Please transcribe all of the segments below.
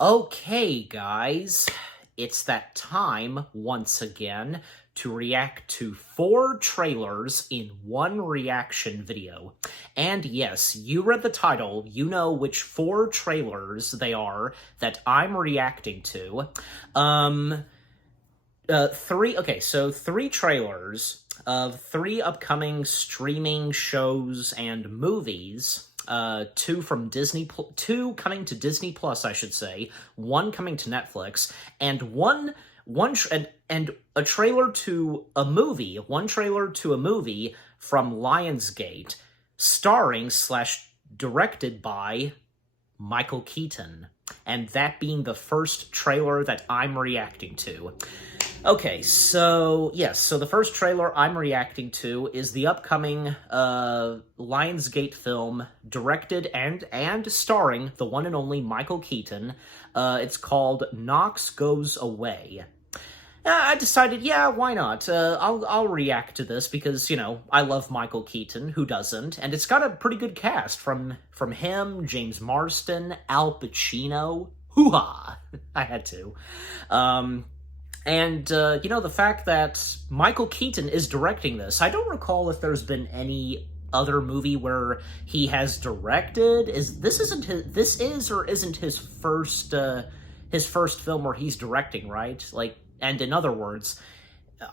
Okay, guys, it's that time once again to react to 4 trailers in one reaction video. And yes, you read the title, you know which 4 trailers they are that I'm reacting to. Three trailers of 3 upcoming streaming shows and movies. Two from two coming to Disney Plus, I should say. One coming to Netflix, and and a trailer to a movie. One trailer to a movie from Lionsgate, starring / directed by Michael Keaton, and that being the first trailer that I'm reacting to. Okay, so the first trailer I'm reacting to is the upcoming Lionsgate film, directed and starring the one and only Michael Keaton. It's called Knox Goes Away. I decided, yeah, why not? I'll react to this because, you know, I love Michael Keaton, who doesn't? And it's got a pretty good cast from him, James Marsden, Al Pacino. Hoo-ha! I had to. You know, the fact that Michael Keaton is directing this, I don't recall if there's been any other movie where he has directed. This is or isn't his first film where he's directing, right? Like, and in other words,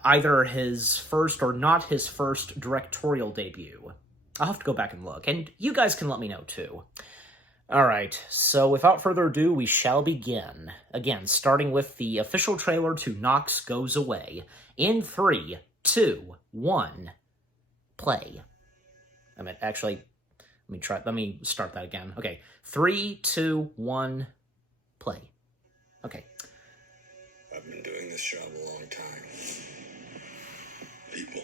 either his first or not his first directorial debut. I'll have to go back and look, and you guys can let me know too. Alright, so without further ado, we shall begin. Again, starting with the official trailer to Knox Goes Away. In 3, 2, 1, play. Let me start that again. Okay, 3, 2, 1, play. Okay. I've been doing this job a long time. People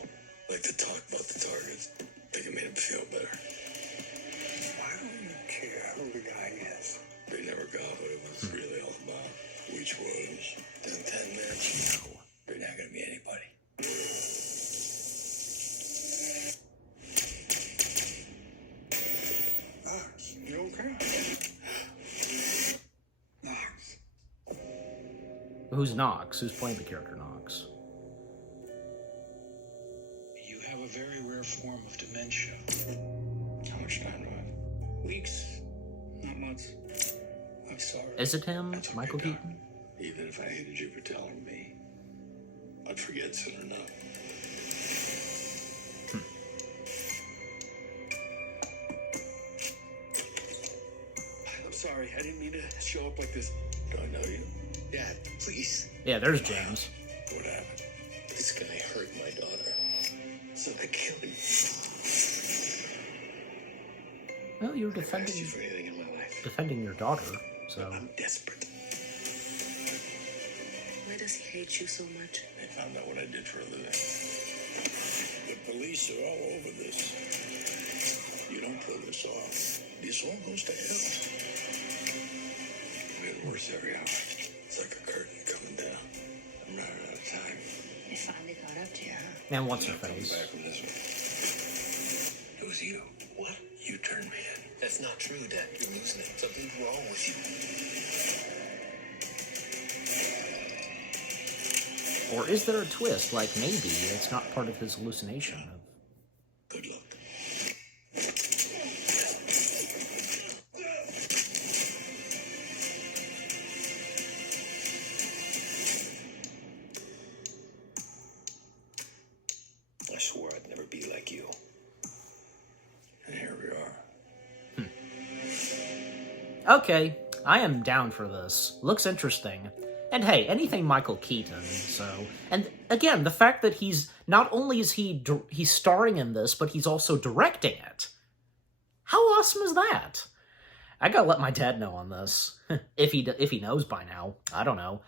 like to talk about the targets. Think it made them feel better. Why don't you care who the guy is? They never got what it was really all about. Which was, in 10 minutes, no, they're not going to be anybody. Knox, you okay? Knox. Who's Knox? Who's playing the character Knox? You have a very rare form of dementia. How much time do I have? Weeks, not months. I'm sorry. Is it him, That's okay, Michael Doc. Keaton? Even if I hated you for telling me, I'd forget soon enough. I'm sorry. I didn't mean to show up like this. Do I know you? Dad, please. Yeah, there's James. What happened? This guy hurt my daughter. So I killed him. Well, you're I asked you for anything in my life. defending your daughter, so... I'm desperate. Why does he hate you so much? They found out what I did for a living. The police are all over this. You don't pull this off, this all goes to hell. I'm getting worse every hour. It's like a curtain coming down. I'm running out of time. They finally caught up to you, huh? And what's her I'm coming face? back from this one. It was you. What? You turned me in. That's not true, Dad. You're losing it. Something's wrong with you. Or is there a twist? Like, maybe it's not part of his hallucination. Good luck. I swore I'd never be like you. And here we are. Okay, I am down for this. Looks interesting. And hey, anything Michael Keaton, so... And again, the fact that he's... Not only is he's starring in this, but he's also directing it. How awesome is that? I gotta let my dad know on this. if he knows by now. I don't know.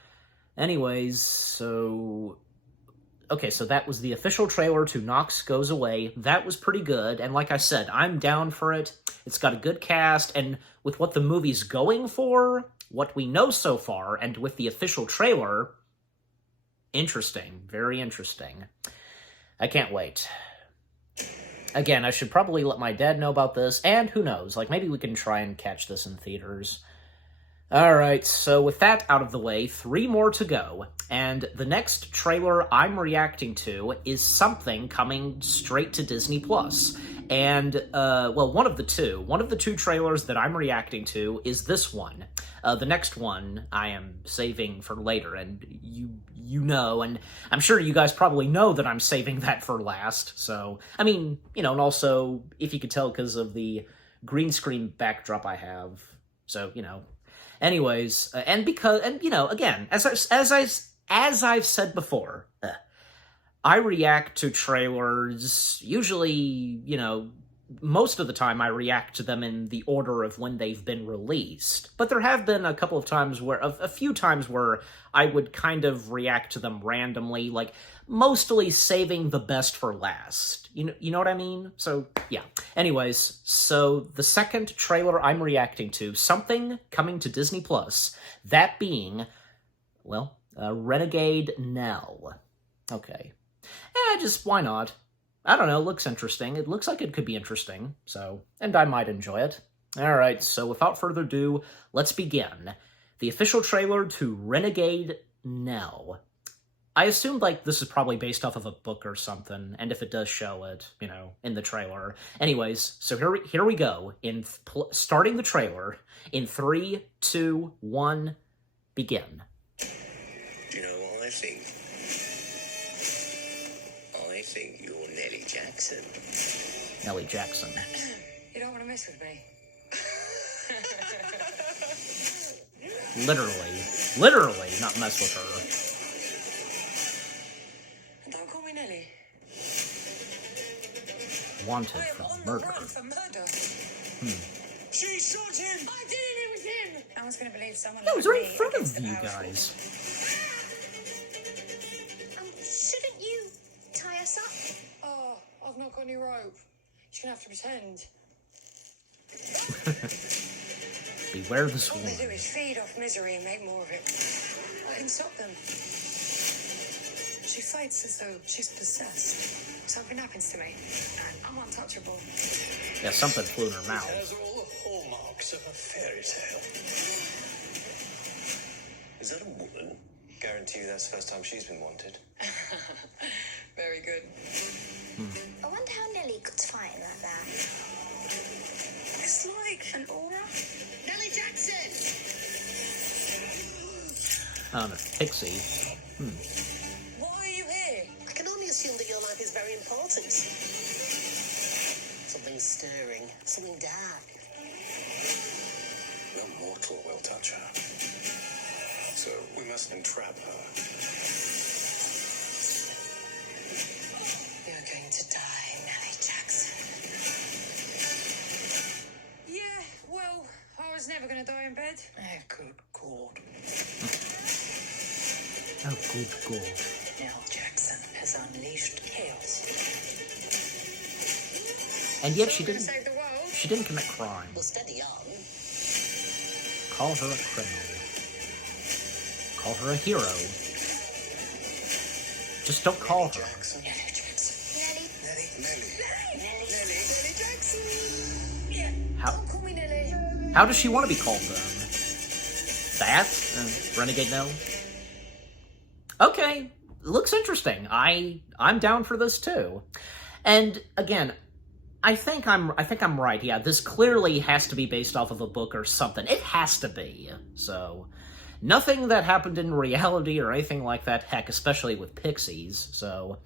Anyways, so... Okay, so that was the official trailer to Knox Goes Away. That was pretty good, and like I said, I'm down for it. It's got a good cast, and with what the movie's going for, what we know so far, and with the official trailer, interesting. Very interesting. I can't wait. Again, I should probably let my dad know about this, and who knows, like, maybe we can try and catch this in theaters. Alright, so with that out of the way, 3 more to go. And the next trailer I'm reacting to is something coming straight to Disney Plus. And, well, one of the two trailers that I'm reacting to is this one. The next one I am saving for later, and you know, and I'm sure you guys probably know that I'm saving that for last, so, I mean, you know, and also, if you could tell because of the green screen backdrop I have, so, you know. Anyways, and you know, again, as I've said before, I react to trailers, usually, you know, most of the time I react to them in the order of when they've been released. But there have been a couple of times where, a few times where I would kind of react to them randomly, like, mostly saving the best for last. You know what I mean? So, yeah. Anyways, so the second trailer I'm reacting to, something coming to Disney Plus, that being, well, Renegade Nell. Okay. Just why not? I don't know, looks interesting. It looks like it could be interesting, so, and I might enjoy it. Alright, so without further ado, let's begin. The official trailer to Renegade Nell. I assumed, like, this is probably based off of a book or something, and if it does show it, you know, in the trailer. Anyways, so here we go, starting the trailer, in 3, 2, 1, begin. Do you know what I think? I think you're Nellie Jackson. Nellie Jackson. You don't want to mess with me. Literally not mess with her. Don't call me Nelly. Wanted for murder. She shot him! I didn't, it was him! No one's going to believe someone Yeah, it like was right me in front against of the you powerful. guys. Shouldn't you tie us up? Oh, I've not got any rope. You're going to have to pretend. Beware the All swarm. they do is feed off misery and make more of it. I can stop them. She fights as though she's possessed. Something happens to me, and I'm untouchable. Yeah, something flew in her mouth. Has all the hallmarks of a fairy tale. Is that a woman? Guarantee you that's the first time she's been wanted. Very good. I wonder how Nelly got to fighting like that. It's like an aura. Nelly Jackson! A pixie. Why are you here? I can only assume that your life is very important. Something stirring, something dark. No mortal will touch her. So we must entrap her. You're going to die, Nelly Jackson. Yeah, well, I was never going to die in bed. Oh, good God. Oh, good God. Nell Jackson has unleashed chaos. And yet she Gonna didn't save the world. commit crime. Well, steady on. Call her a criminal. Call her a hero. Just don't call her. Jackson. Nelly Jackson. Nelly. Nelly Jackson. Yeah. How Don't call me Nelly. how does she want to be called then? That? Renegade Nell? Okay, looks interesting. I'm down for this too. And again, I think I'm right. Yeah, this clearly has to be based off of a book or something. It has to be. So, nothing that happened in reality or anything like that. Heck, especially with pixies. So,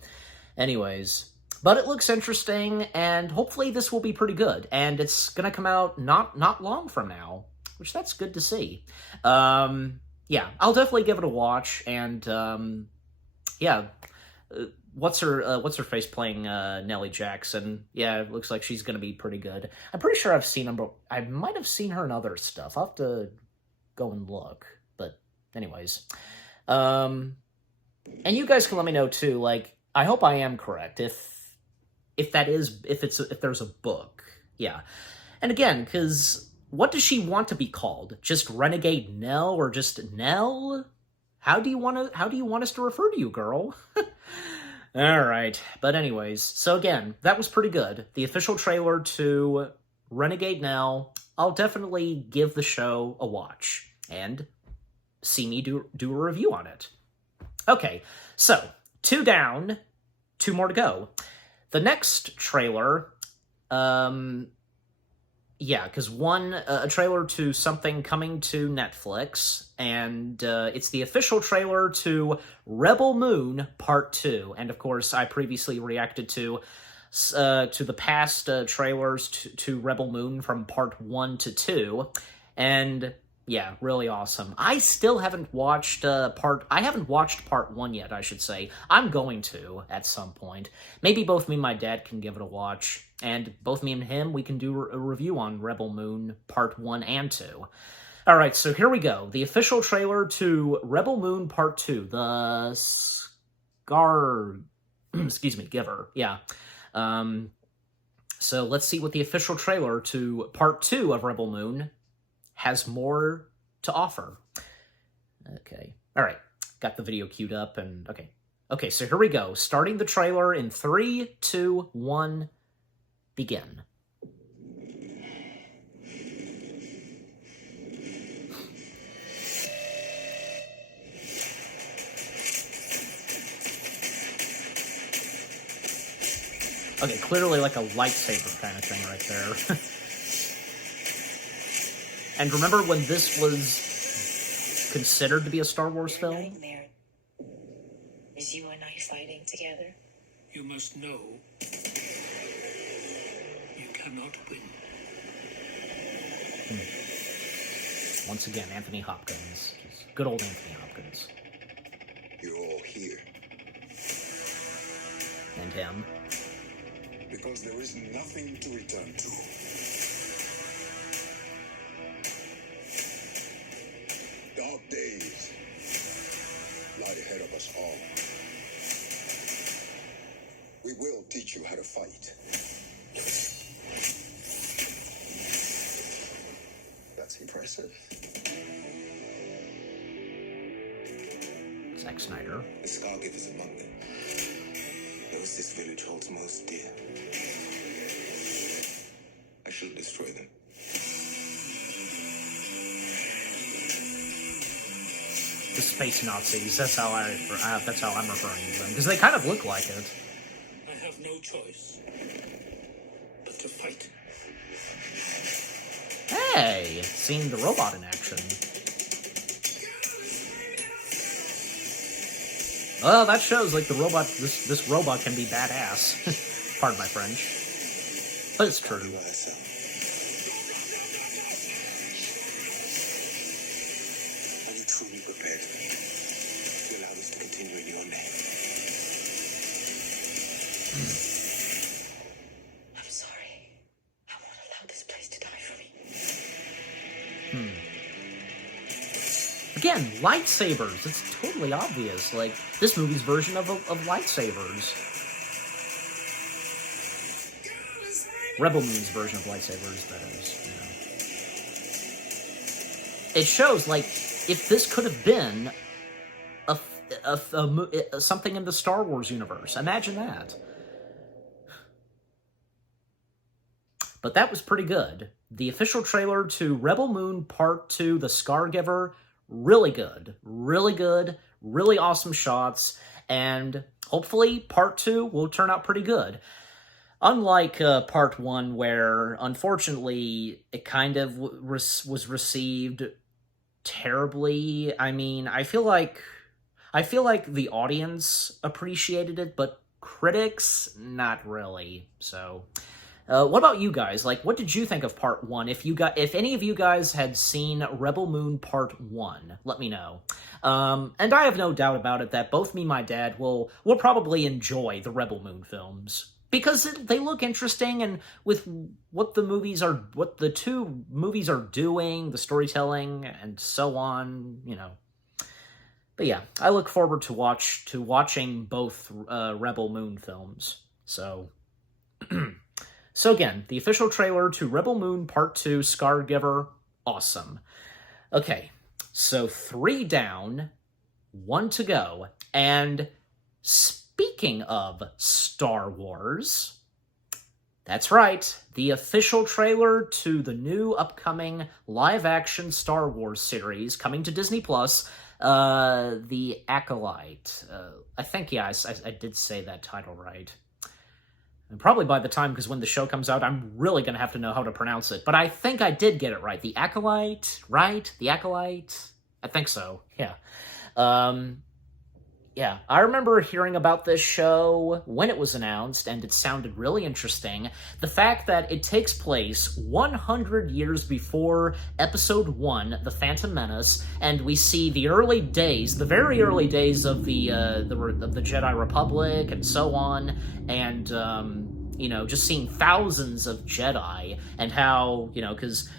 anyways, but it looks interesting, and hopefully this will be pretty good. And it's gonna come out not long from now, which that's good to see. Yeah, I'll definitely give it a watch, and yeah, what's her face playing Nellie Jackson? Yeah, it looks like she's gonna be pretty good. I'm pretty sure I've seen her. I might have seen her in other stuff. I'll have to go and look. But anyways, and you guys can let me know too. Like, I hope I am correct. If there's a book, yeah. And again, because what does she want to be called? Just Renegade Nell or just Nell? How do you want us to refer to you, girl? Alright, but anyways, so again, that was pretty good. The official trailer to Renegade Nell, I'll definitely give the show a watch. and see me do a review on it. Okay, so 2 down, 2 more to go. The next trailer, yeah, because a trailer to something coming to Netflix, and it's the official trailer to Rebel Moon Part 2. And of course, I previously reacted to the past trailers to Rebel Moon from Part 1 to 2, and yeah, really awesome. I still haven't watched Part 1 yet, I should say. I'm going to at some point. Maybe both me and my dad can give it a watch, and both me and him, we can do a review on Rebel Moon Part 1 and 2. Alright, so here we go. The official trailer to Rebel Moon Part 2. The Giver. Yeah. So let's see what the official trailer to Part 2 of Rebel Moon has more to offer. Okay. All right. Got the video queued up and okay. Okay, so here we go. Starting the trailer in 3, 2, 1, begin. Okay, clearly like a lightsaber kind of thing right there. And remember when this was considered to be a Star Wars film? Nightmare is you and I fighting together. You must know you cannot win. Once again, Anthony Hopkins. Just good old Anthony Hopkins. You're all here And him. because there is nothing to return to. Dark days lie ahead of us all. We will teach you how to fight. That's impressive. Zack Snyder. The Scargivers among them. Those this village holds most dear. I should destroy them. The space Nazis. That's how I'm referring to them, because they kind of look like it. I have no choice but to fight. Hey, seeing the robot in action. Well, that shows like the robot. This robot can be badass. Pardon my French, but it's true. Are you truly prepared to allow this to continue in your name? I'm sorry. I won't allow this place to die for me. Again, lightsabers. It's totally obvious. Like this movie's version of lightsabers. Rebel Moon's version of lightsabers, that is. You know. It shows, like, if this could have been something in the Star Wars universe. Imagine that. But that was pretty good. The official trailer to Rebel Moon Part 2, The Scargiver, really good. Really good. Really awesome shots. And hopefully Part 2 will turn out pretty good. Unlike Part 1, where, unfortunately, it kind of was received terribly. I mean, I feel like the audience appreciated it, but critics, not really. So, what about you guys? Like, what did you think of Part 1? If any of you guys had seen Rebel Moon Part 1, let me know. And I have no doubt about it that both me and my dad will probably enjoy the Rebel Moon films. Because they look interesting, and with what the two movies are doing, the storytelling, and so on, you know. But yeah, I look forward to watching both Rebel Moon films. So, so again, the official trailer to Rebel Moon Part 2, Scargiver, awesome. Okay, so 3 down, 1 to go, and speaking of Star Wars, That's right, the official trailer to the new upcoming live-action Star Wars series coming to Disney+, The Acolyte. I think, yeah, I did say that title right. And probably by the time, because when the show comes out, I'm really going to have to know how to pronounce it. But I think I did get it right. The Acolyte, right? The Acolyte? I think so, yeah. Yeah, I remember hearing about this show when it was announced, and it sounded really interesting. The fact that it takes place 100 years before Episode 1, The Phantom Menace, and we see the early days, the very early days of the Jedi Republic and so on, and, you know, just seeing thousands of Jedi, and how, you know, because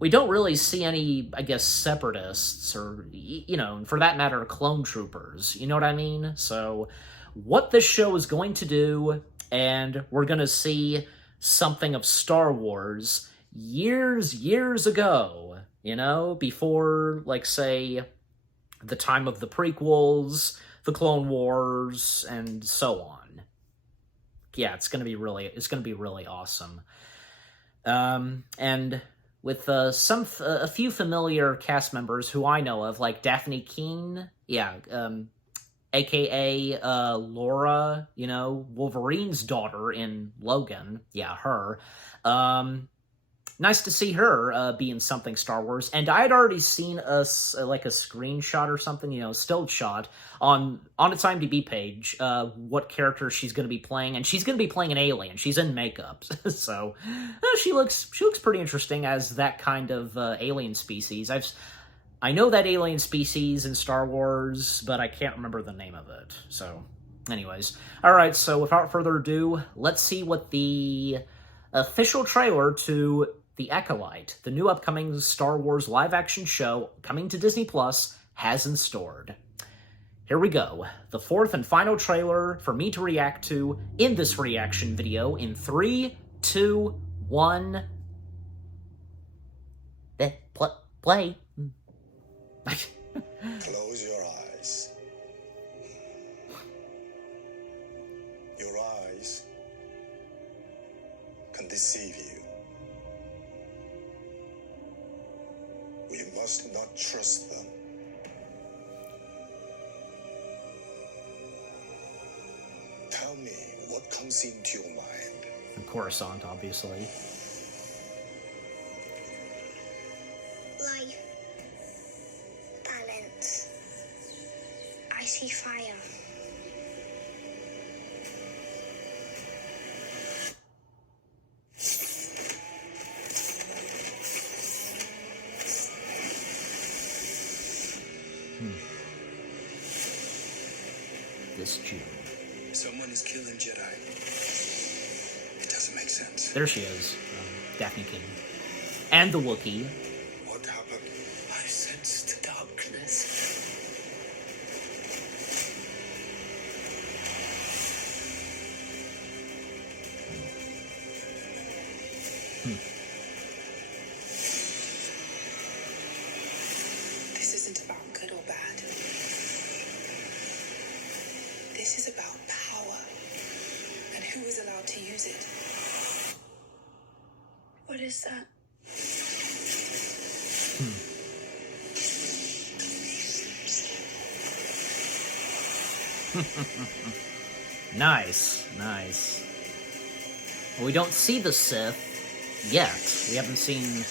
we don't really see any, I guess, separatists or, you know, for that matter, clone troopers. You know what I mean? So what this show is going to do, and we're going to see something of Star Wars years ago, you know, before, like, say, the time of the prequels, the Clone Wars, and so on. Yeah, it's going to be really awesome. And with a few familiar cast members who I know of, like Daphne Keane, yeah, aka Laura, you know, Wolverine's daughter in Logan, yeah, her. Nice to see her be in something Star Wars, and I had already seen a screenshot or something, you know, still shot on its IMDb page, what character she's going to be playing, and she's going to be playing an alien. She's in makeup, so she looks pretty interesting as that kind of alien species. I know that alien species in Star Wars, but I can't remember the name of it. So, anyways, all right. So without further ado, let's see what the official trailer to The Acolyte, the new upcoming Star Wars live-action show coming to Disney+, has in store. Here we go, the fourth and final trailer for me to react to in this reaction video in 3, 2, 1... Play. Close your eyes. Your eyes can deceive you. You must not trust them. Tell me what comes into your mind. Coruscant, obviously. Life. Balance. I see fire. This June. Someone is killing Jedi. It doesn't make sense. There she is, Daphne King. And the Wookiee. What happened? I sensed darkness. This isn't about good or bad. This is about power and who is allowed to use it. What is that? Nice. Well, we don't see the Sith yet. We haven't seen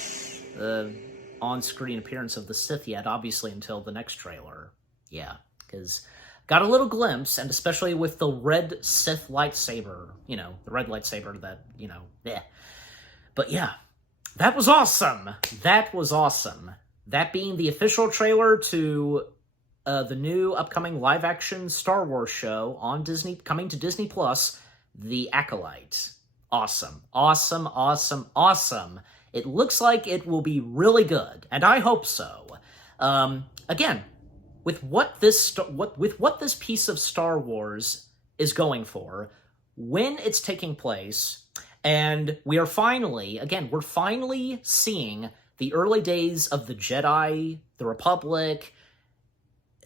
the on-screen appearance of the Sith yet, obviously, until the next trailer. Yeah, because got a little glimpse, and especially with the red Sith lightsaber, you know, the red lightsaber that, you know, But yeah, that was awesome. That being the official trailer to the new upcoming live-action Star Wars show on Disney, coming to Disney+, The Acolyte. Awesome. It looks like it will be really good, and I hope so. Again, with what this piece of Star Wars is going for, when it's taking place, and we're finally seeing the early days of the Jedi, the Republic,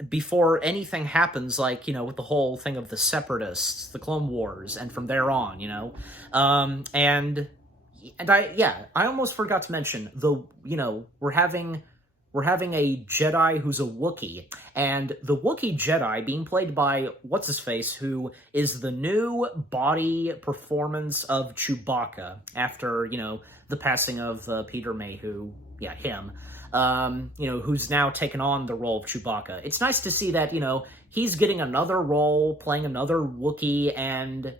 before anything happens, like, with the whole thing of the Separatists, the Clone Wars, and from there on, and I almost forgot to mention we're having a Jedi who's a Wookiee, and the Wookiee Jedi being played by what's-his-face, who is the new body performance of Chewbacca after, the passing of Peter Mayhew, him, who's now taken on the role of Chewbacca. It's nice to see that, he's getting another role, playing another Wookiee, and,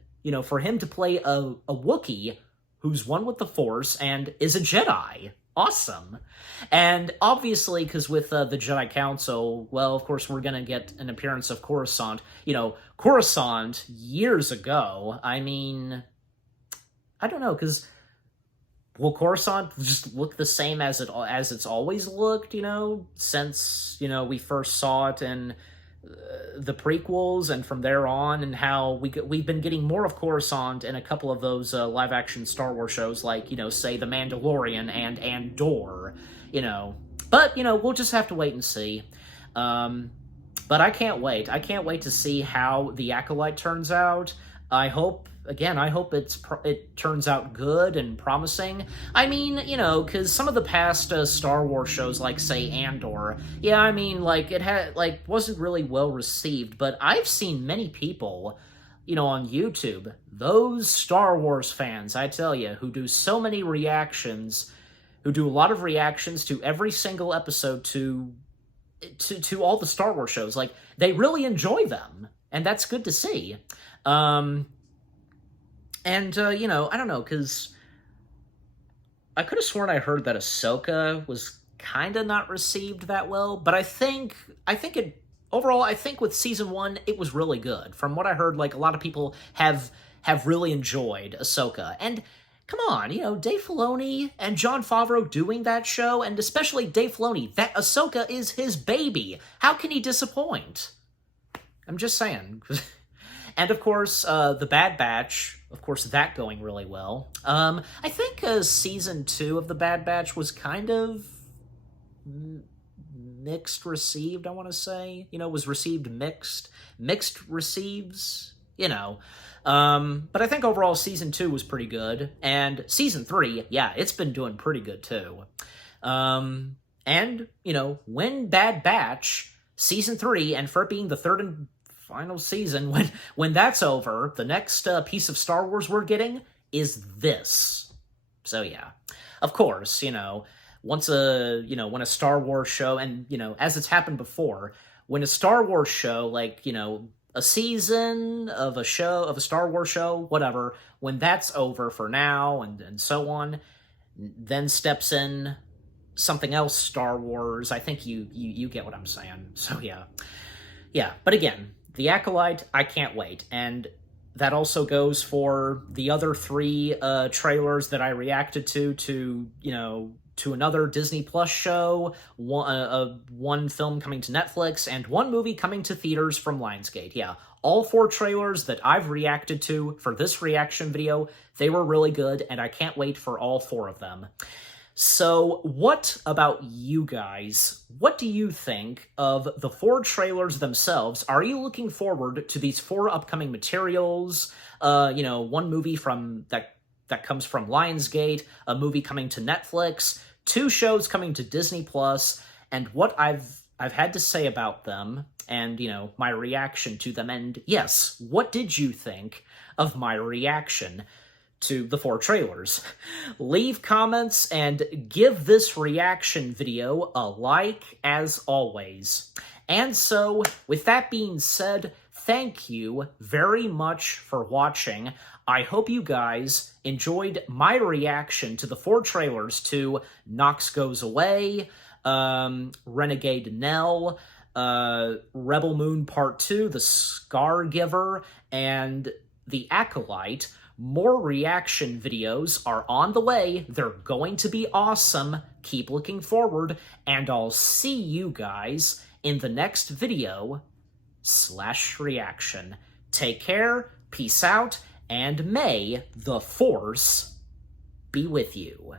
for him to play a Wookiee who's one with the Force and is a Jedi. Awesome. And obviously, because with the Jedi Council, well, of course, we're going to get an appearance of Coruscant. Coruscant, years ago, I mean, I don't know, because will Coruscant just look the same as it's always looked, since, we first saw it in the prequels and from there on, and how we've been getting more of Coruscant in a couple of those live-action Star Wars shows, like, say, The Mandalorian and Andor, But, we'll just have to wait and see. But I can't wait. I can't wait to see how the Acolyte turns out. I hope it turns out good and promising. I mean, because some of the past Star Wars shows, like, say, Andor, it wasn't really well received, but I've seen many people, on YouTube, those Star Wars fans, I tell you, who do so many reactions, who do a lot of reactions to every single episode to all the Star Wars shows, like, they really enjoy them, and that's good to see. I don't know, because I could have sworn I heard that Ahsoka was kind of not received that well, but I think with season 1, it was really good. From what I heard, like, a lot of people have really enjoyed Ahsoka. And come on, Dave Filoni and Jon Favreau doing that show, and especially Dave Filoni, that Ahsoka is his baby. How can he disappoint? I'm just saying. And, of course, The Bad Batch, of course, that going really well. I think season 2 of The Bad Batch was kind of mixed received, I want to say. Was received mixed. Mixed receives, But I think overall season 2 was pretty good. And season 3, it's been doing pretty good, too. And, when Bad Batch, season 3, and for it being the third and final season, when that's over, the next piece of Star Wars we're getting is this. So of course, once when a Star Wars show, and as it's happened before, when a Star Wars show, like, a season of a Star Wars show, whatever, when that's over for now and so on, then steps in something else Star Wars. I think you get what I'm saying. So but again, The Acolyte, I can't wait. And that also goes for the other 3 trailers that I reacted to another Disney Plus show, one film coming to Netflix, and one movie coming to theaters from Lionsgate. All 4 trailers that I've reacted to for this reaction video, they were really good, and I can't wait for all 4 of them. So, what about you guys? What do you think of the 4 trailers themselves? Are you looking forward to these 4 upcoming materials? One movie that comes from Lionsgate, a movie coming to Netflix, 2 shows coming to Disney Plus, and what I've had to say about them, and my reaction to them. And yes, what did you think of my reaction to the 4 trailers? Leave comments and give this reaction video a like, as always. And so, with that being said, thank you very much for watching. I hope you guys enjoyed my reaction to the 4 trailers to Knox Goes Away, Renegade Nell, Rebel Moon Part 2, The Scar Giver, and The Acolyte. More reaction videos are on the way. They're going to be awesome. Keep looking forward, and I'll see you guys in the next video / reaction. Take care, peace out, and may the Force be with you.